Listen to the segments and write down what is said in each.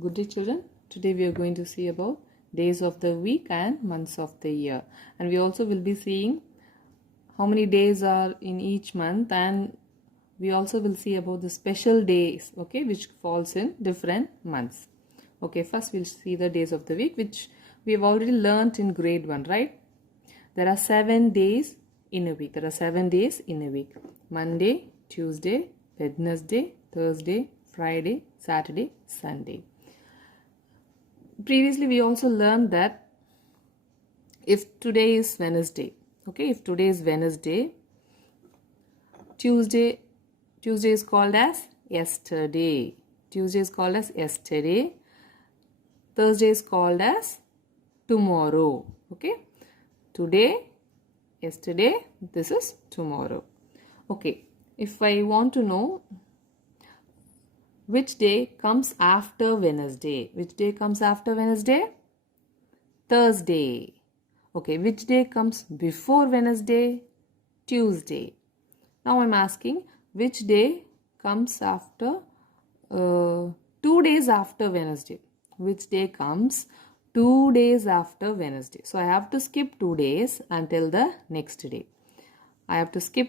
Good day, children. Today we are going to see about days of the week and months of the year, and we also will be seeing how many days are in each month, and we also will see about the special days, okay, which falls in different months. Okay, first we'll see the days of the week, which we have already learnt in grade 1, right? There are 7 days in a week. There are 7 days in a week: Monday, Tuesday, Wednesday, Thursday, Friday, Saturday, Sunday. Previously we also learned that if today is Wednesday, okay, if today is Wednesday, Tuesday is called as yesterday. Tuesday is called as yesterday. Thursday is called as tomorrow. Okay, today, yesterday, this is tomorrow. Okay, if I want to know which day comes after Wednesday, which day comes after Wednesday? Thursday. Okay, which day comes before Wednesday? Tuesday. Now I'm asking which day comes after 2 days after Wednesday. Which day comes 2 days after Wednesday? So I have to skip 2 days until the next day. I have to skip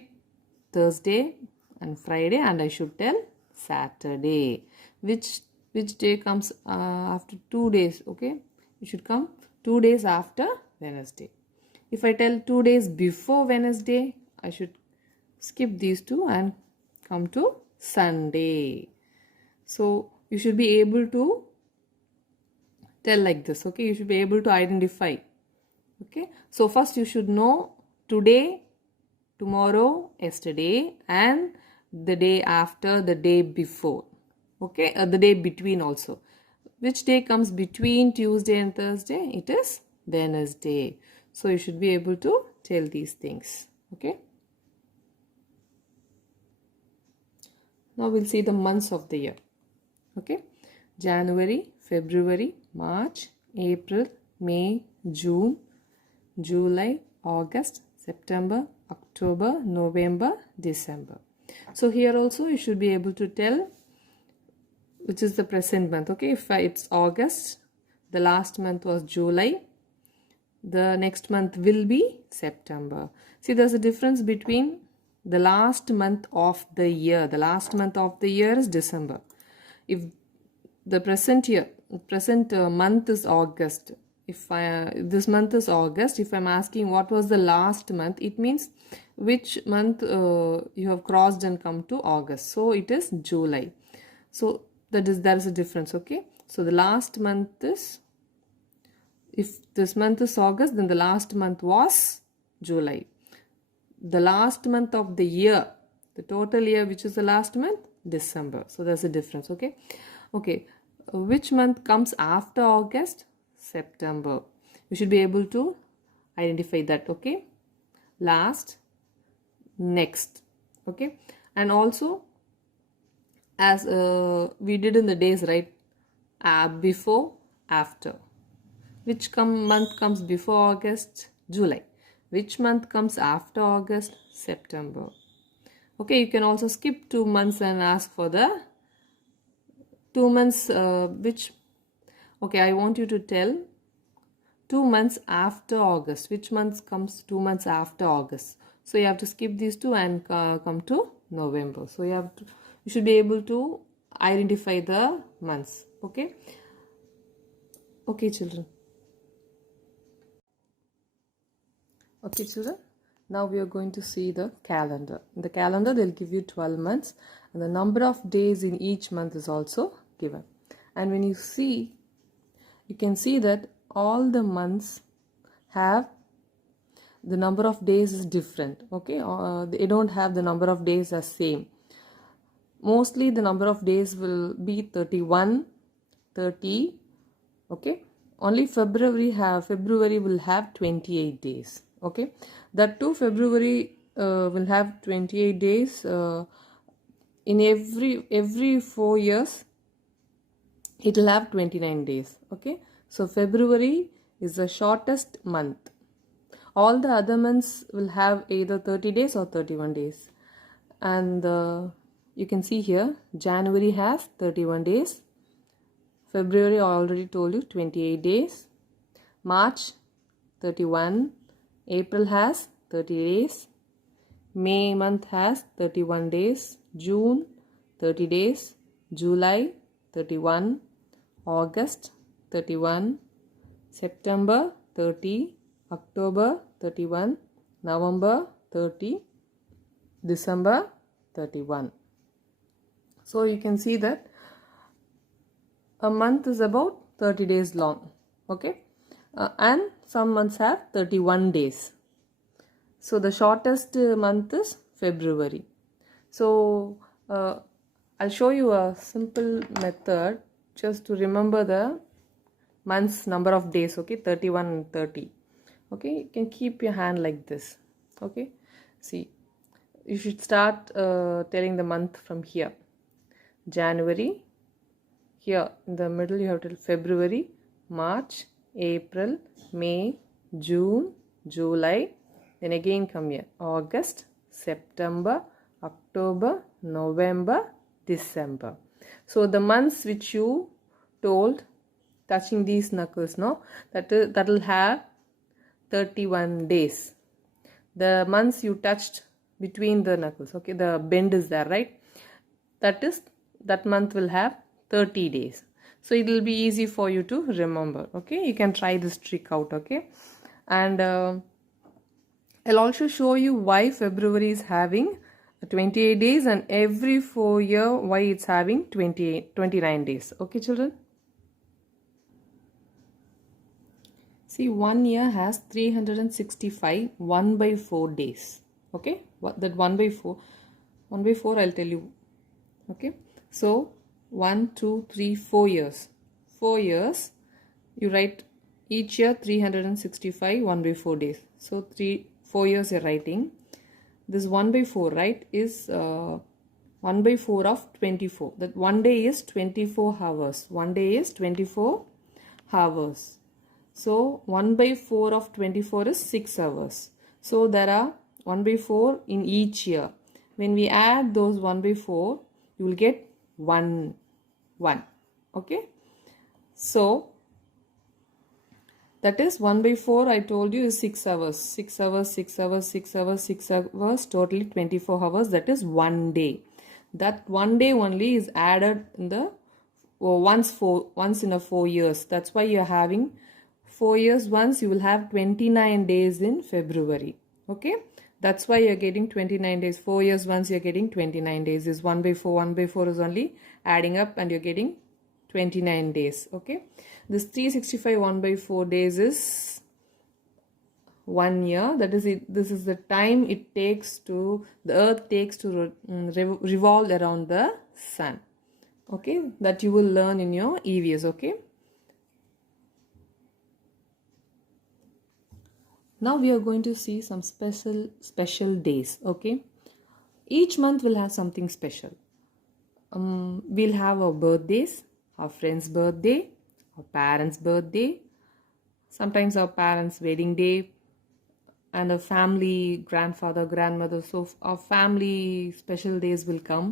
Thursday and Friday, and I should tell Saturday. Which day comes after 2 days? Okay, it should come 2 days after Wednesday. If I tell 2 days before Wednesday, I should skip these two and come to Sunday. So you should be able to tell like this. Okay, you should be able to identify. Okay, so first you should know today, tomorrow, yesterday, and the day after, the day before. Okay, the day between also. Which day comes between Tuesday and Thursday? It is Wednesday. So you should be able to tell these things. Okay, now we'll see the months of the year. Okay, January, February, March, April, May, June, July, August, September, October, November, December. So here also you should be able to tell which is the present month. Okay, if it's August, the last month was July, the next month will be September. See, there's a difference between the last month of the year. The last month of the year is December. If the present month is August, if this month is August, if I'm asking what was the last month, it means which month you have crossed and come to August. So it is July. So there is a difference. Okay, so the last month is, if this month is August, then the last month was July. The last month of the year, the total year, which is the last month? December. So there's a difference. Okay, which month comes after August? September. You should be able to identify that. Okay, last, next. Okay, and also as we did in the days, right? Before, after. Which month comes before August? July. Which month comes after August? September. Okay, you can also skip 2 months and ask for the 2 months okay, I want you to tell 2 months after August. Which month comes 2 months after August? So you have to skip these two and come to November. So you should be able to identify the months. Okay, children. Okay, children, now we are going to see the calendar. In the calendar, they'll give you 12 months, and the number of days in each month is also given. And when you see, you can see that all the months have the number of days is different. Okay, they don't have the number of days as same. Mostly the number of days will be 31, 30. Okay, only February will have 28 days. Okay, that too, February will have 28 days. In every 4 years it will have 29 days. Okay, so February is the shortest month. All the other months will have either 30 days or 31 days. And you can see here, January has 31 days, February I already told you 28 days. March 31. April has 30 days. May month has 31 days. June 30 days. July 31. August 31. September 30. October 31. November 30. December 31. So you can see that a month is about 30 days long. Okay, and some months have 31 days. So the shortest month is February. So I'll show you a simple method just to remember the month's number of days. Okay, 31 and 30. Okay, you can keep your hand like this. Okay, see, you should start telling the month from here. January. Here in the middle you have to February, March, April, May, June, July. Then again come here. August, September, October, November, December. So the months which you told touching these knuckles, no, that will have 31 days. The months you touched between the knuckles, okay, the bend is there, right? That month will have 30 days. So it will be easy for you to remember. Okay, you can try this trick out. Okay, and I'll also show you why February is having 28 days and every 4 year why it's having 29 days. Okay, children. See, 1 year has 365 1/4 days. Okay, that 1/4 I'll tell you. Okay, so 1, 2, 3, 4 years. 4 years, you write each year 365 1/4 days. So 4 years you're writing. This 1/4, right, is 1/4 of 24. That 1 day is 24 hours. 1 day is 24 hours. So 1/4 of 24 is 6 hours. So there are 1/4 in each year. When we add those 1/4, you will get 1. Okay, so that is 1/4 I told you is 6 hours. 6 hours, 6 hours, 6 hours, 6 hours, totally 24 hours. That is 1 day. That 1 day only is added in the once in a 4 years. That's why you're having 4 years once. You will have 29 days in February. Okay, that's why you're getting 29 days. 4 years once you're getting 29 days. Is 1/4. 1/4 is only adding up and you're getting 29 days. Okay, this 365 1/4 days is 1 year. That is it. This is the time it takes to the earth takes to revolve around the sun. Okay, that you will learn in your EVS. Okay, now we are going to see some special days. Okay, each month will have something special. We'll have our birthdays, our friend's birthday, our parents' birthday, sometimes our parents' wedding day, and a family, grandfather, grandmother. So our family special days will come,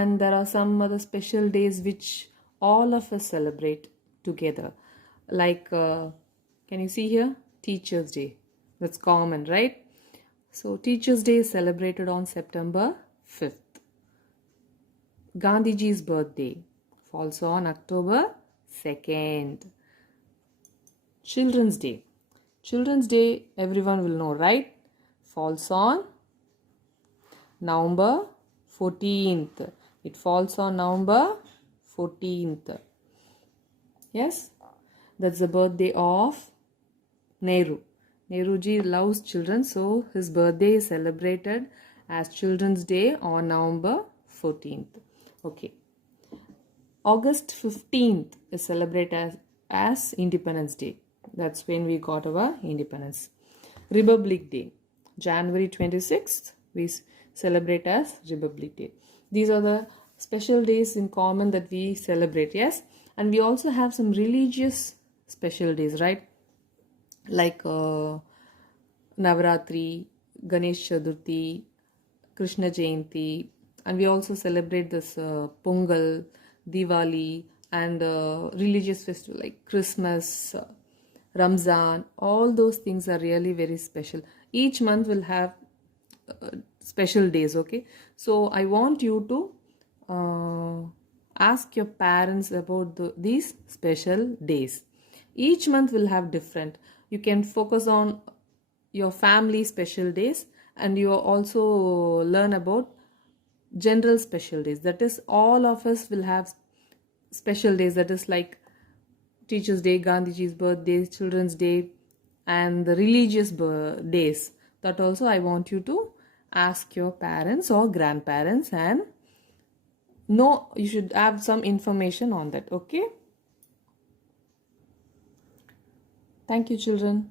and there are some other special days which all of us celebrate together. Like, can you see here? Teachers' Day. That's common, right? So Teachers' Day is celebrated on September 5th. Gandhiji's birthday falls on October 2nd. Children's Day. Children's Day, everyone will know, right? Falls on November 14th. It falls on November 14th. Yes, that's the birthday of Nehru. Nehruji loves children, so his birthday is celebrated as Children's Day on November 14th. Okay. August 15th is celebrated as Independence Day. That's when we got our independence. Republic Day. January 26th, we celebrate as Republic Day. These are the special days in common that we celebrate, yes? And we also have some religious special days, right? Like Navratri, Ganesh Chaturthi, Krishna Jayanti, and we also celebrate this Pongal, Diwali, and religious festival like Christmas, Ramzan, all those things are really very special. Each month will have special days, okay? So I want you to ask your parents about these special days. Each month will have different. You can focus on your family special days, and you also learn about general special days. That is, all of us will have special days, that is like Teachers Day, Gandhiji's birthday, Children's Day, and the religious days. That also I want you to ask your parents or grandparents, and know, you should have some information on that, okay? Thank you, children.